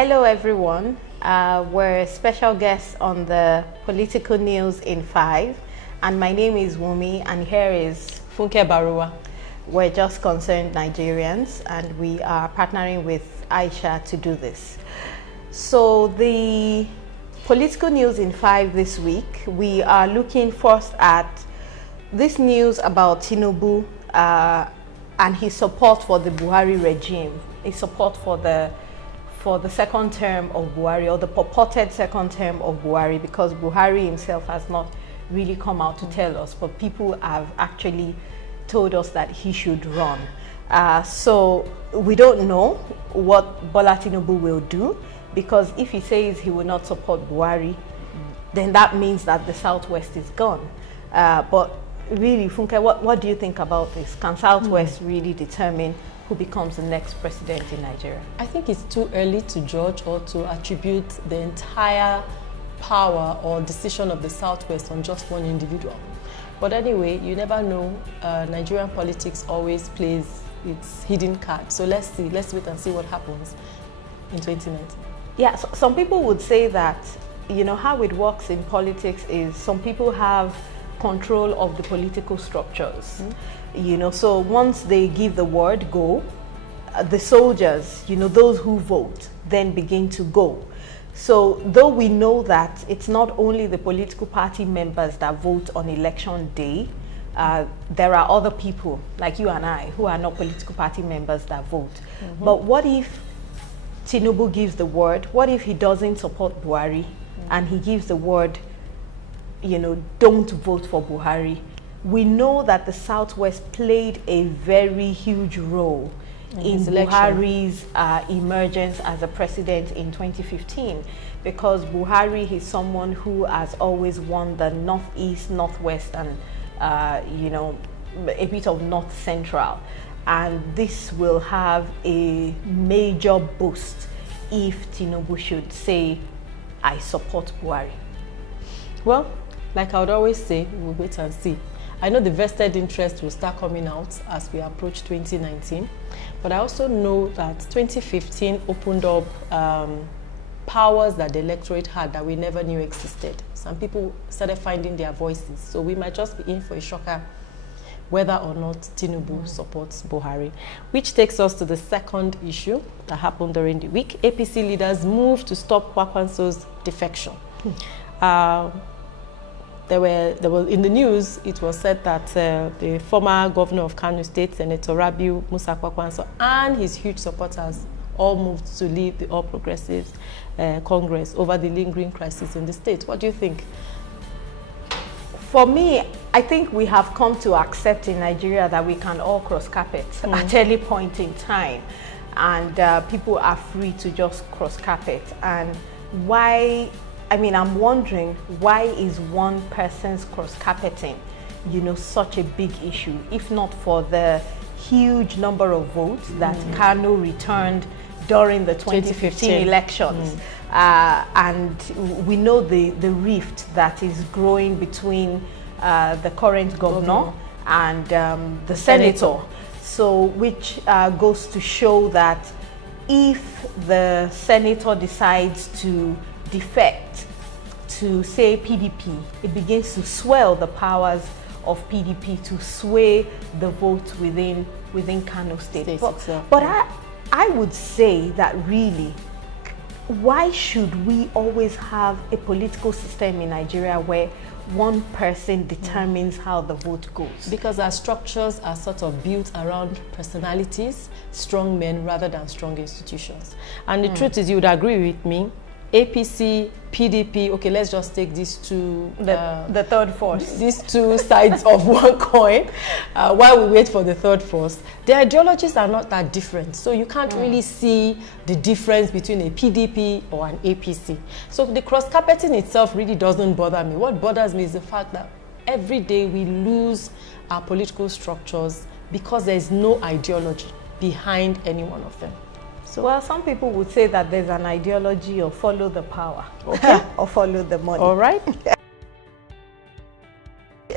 Hello everyone, we're special guests on the Political News in 5 and my name is Wumi and here is Funke Barua. We're just concerned Nigerians and we are partnering with Aisha to do this. So the Political News in 5 this week, we are looking first at this news about Tinubu and his support for the Buhari regime, his support for the second term of Buhari, or the purported second term of Buhari, because Buhari himself has not really come out to tell us, but people have actually told us that he should run. So we don't know what Bola Tinubu will do, because if he says he will not support Buhari, then that means that the Southwest is gone. But really, Funke, what do you think about this? Can Southwest really determine who becomes the next president in Nigeria? I think it's too early to judge or to attribute the entire power or decision of the Southwest on just one individual. But anyway, you never know. Nigerian politics always plays its hidden card. So let's see. Let's wait and see what happens in 2019. Yeah, so some people would say that, you know, how it works in politics is some people have control of the political structures. You know, so once they give the word go, the soldiers, you know, those who vote, then begin to go. So though we know that it's not only the political party members that vote on election day, there are other people like you and I who are not political party members that vote. But what if Tinubu gives the word? What if he doesn't support Buhari and he gives the word, you know, don't vote for Buhari? We know that the Southwest played a very huge role in Buhari's emergence as a president in 2015, because Buhari is someone who has always won the Northeast, Northwest, and you know, a bit of North Central. And this will have a major boost if Tinubu should say, I support Buhari. Well, like I would always say, we'll wait and see. I know the vested interest will start coming out as we approach 2019, but I also know that 2015 opened up powers that the electorate had that we never knew existed. Some people started finding their voices, so we might just be in for a shocker whether or not Tinubu supports Buhari. Which takes us to the second issue that happened during the week. APC leaders moved to stop Kwakwanso's defection. There were in the news, it was said that the former governor of Kano State, Senator Rabiu Musa Kwakwanso, and his huge supporters all moved to leave the All Progressives Congress over the lingering crisis in the state. What do you think? For me, I think we have come to accept in Nigeria that we can all cross carpet at any point in time, and people are free to just cross carpet. And why? I mean, I'm wondering, why is one person's cross-carpeting, you know, such a big issue, if not for the huge number of votes that Kano returned during the 2015 elections. And we know the rift that is growing between the current governor and the senator. So, which goes to show that if the senator decides to defect to, say, PDP, it begins to swell the powers of PDP to sway the vote within Kano State. But I would say that really, why should we always have a political system in Nigeria where one person determines how the vote goes? Because our structures are sort of built around personalities, strong men rather than strong institutions. And the truth is, you would agree with me, APC, PDP, okay, let's just take these two, the third force, these two sides of one coin, while we wait for the third force. The ideologies are not that different, so you can't really see the difference between a PDP or an APC. So the cross-carpeting itself really doesn't bother me. What bothers me is the fact that every day we lose our political structures because there is no ideology behind any one of them. So, well, some people would say that there's an ideology of follow the power, or follow the money. All right.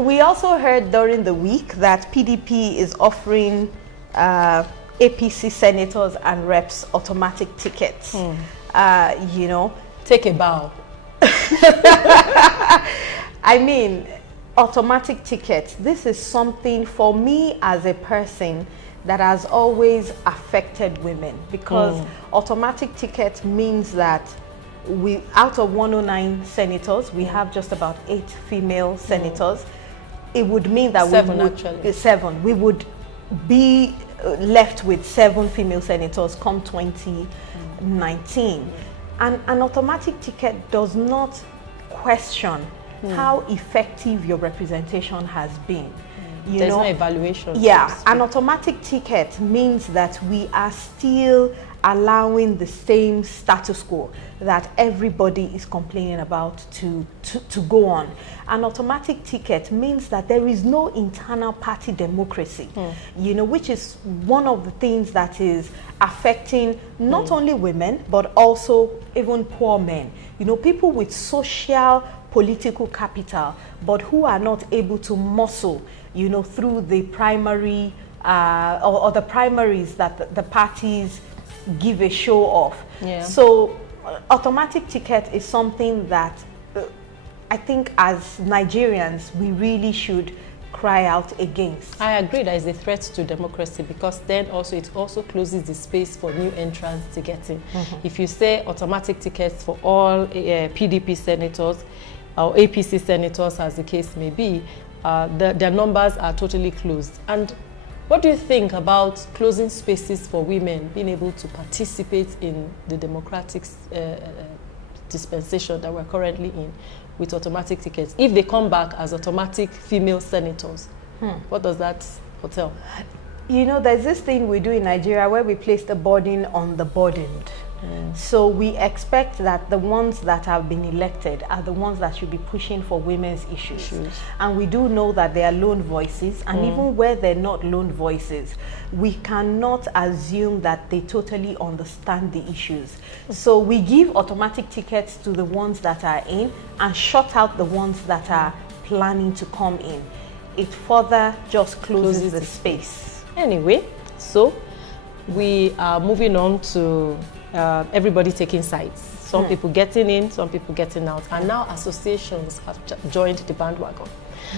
We also heard during the week that PDP is offering APC senators and reps automatic tickets. You know, take a bow. I mean, automatic tickets. This is something for me as a person that has always affected women, because automatic ticket means that we, out of 109 senators, we have just about 8 female senators. It would mean that we would be left with 7 female senators come 2019. And an automatic ticket does not question how effective your representation has been. There's no evaluation. Yeah, an automatic ticket means that we are still allowing the same status quo that everybody is complaining about to go on. An automatic ticket means that there is no internal party democracy, you know, which is one of the things that is affecting not only women, but also even poor men. You know, people with social political capital, but who are not able to muscle, you know, through the primary or the primaries that the parties give a show of. So automatic ticket is something that I think as Nigerians we really should cry out against. I agree that is a threat to democracy, because then also it also closes the space for new entrants to get in. If you say automatic tickets for all PDP senators or APC senators, as the case may be, their numbers are totally closed. And what do you think about closing spaces for women being able to participate in the democratic dispensation that we're currently in with automatic tickets? If they come back as automatic female senators, what does that foretell? You know, there's this thing we do in Nigeria where we place the burden on the burdened. So we expect that the ones that have been elected are the ones that should be pushing for women's issues. And we do know that they are lone voices, and even where they're not lone voices, we cannot assume that they totally understand the issues. So we give automatic tickets to the ones that are in and shut out the ones that are planning to come in. It further just closes the space. Anyway, so we are moving on to everybody taking sides. Some people getting in, some people getting out. And now associations have joined the bandwagon.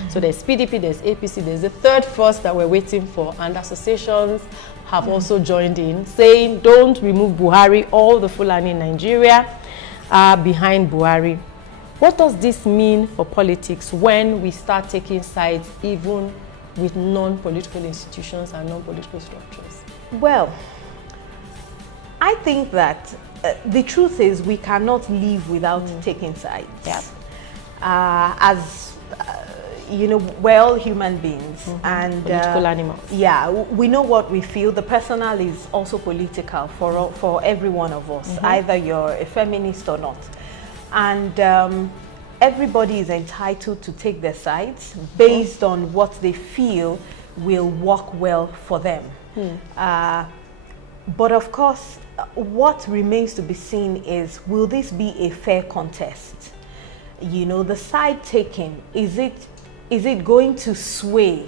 So there's PDP, there's APC, there's a third force that we're waiting for. And associations have also joined in, saying, don't remove Buhari. All the Fulani in Nigeria are behind Buhari. What does this mean for politics when we start taking sides, even with non-political institutions and non-political structures? Well, I think that the truth is we cannot live without taking sides. As you know, we're all human beings and political animals. Yeah, we know what we feel. The personal is also political for every one of us, either you're a feminist or not. And everybody is entitled to take their sides based on what they feel will work well for them. But of course, what remains to be seen is, will this be a fair contest? You know, the side taking, is it going to sway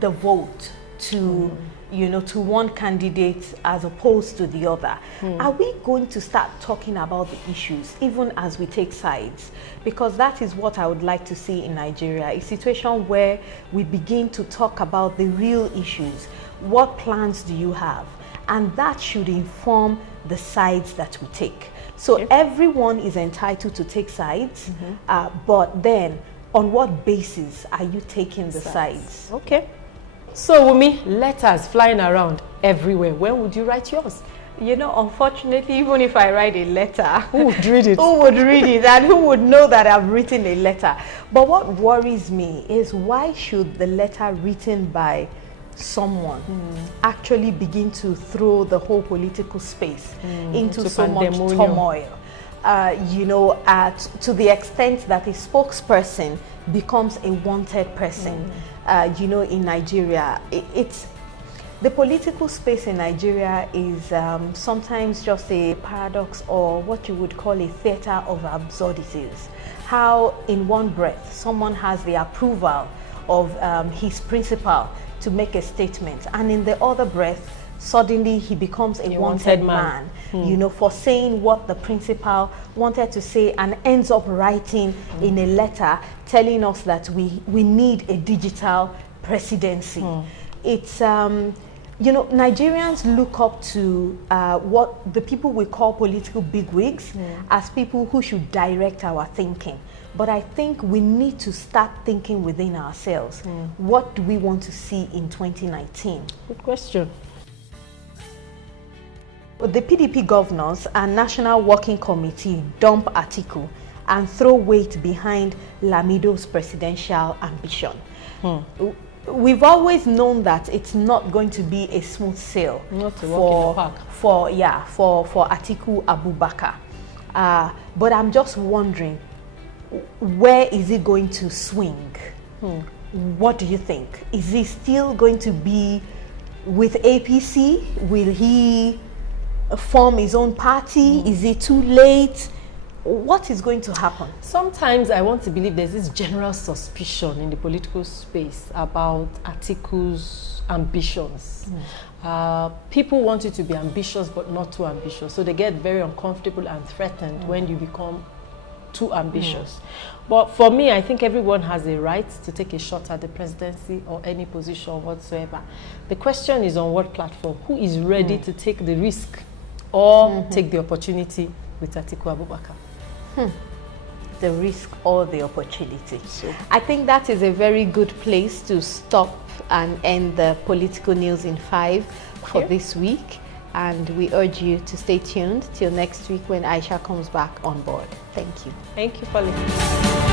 the vote to, you know, to one candidate as opposed to the other? Are we going to start talking about the issues even as we take sides? Because that is what I would like to see in Nigeria, a situation where we begin to talk about the real issues. What plans do you have? And that should inform the sides that we take. So everyone is entitled to take sides, but then on what basis are you taking the sides? Okay. So Wumi, letters flying around everywhere. When would you write yours? You know, unfortunately, even if I write a letter, who would read it? Who would read it and who would know that I've written a letter? But what worries me is, why should the letter written by someone actually begin to throw the whole political space into so much turmoil? You know, to the extent that a spokesperson becomes a wanted person. You know, in Nigeria, it's the political space in Nigeria is sometimes just a paradox, or what you would call a theater of absurdities. How in one breath someone has the approval of his principal to make a statement, and in the other breath suddenly he becomes a wanted man, you know, for saying what the principal wanted to say, and ends up writing in a letter telling us that we need a digital presidency. It's you know, Nigerians look up to what the people we call political bigwigs as people who should direct our thinking. But I think we need to start thinking within ourselves. What do we want to see in 2019? Good question. The PDP governors and National Working Committee dump Atiku and throw weight behind Lamido's presidential ambition. We've always known that it's not going to be a smooth sail for Atiku Abubakar. But I'm just wondering, where is it going to swing? What do you think? Is he still going to be with APC? Will he form his own party? Is it too late? What is going to happen? Sometimes I want to believe there's this general suspicion in the political space about Atiku's ambitions. People want you to be ambitious but not too ambitious, so they get very uncomfortable and threatened when you become too ambitious. But for me, I think everyone has a right to take a shot at the presidency or any position whatsoever. The question is on what platform? Who is ready to take the risk or take the opportunity with Atiku Abubakar? The risk or the opportunity. So I think that is a very good place to stop and end the political news in 5 for this week. And we urge you to stay tuned till next week when Aisha comes back on board. Thank you. Thank you for listening.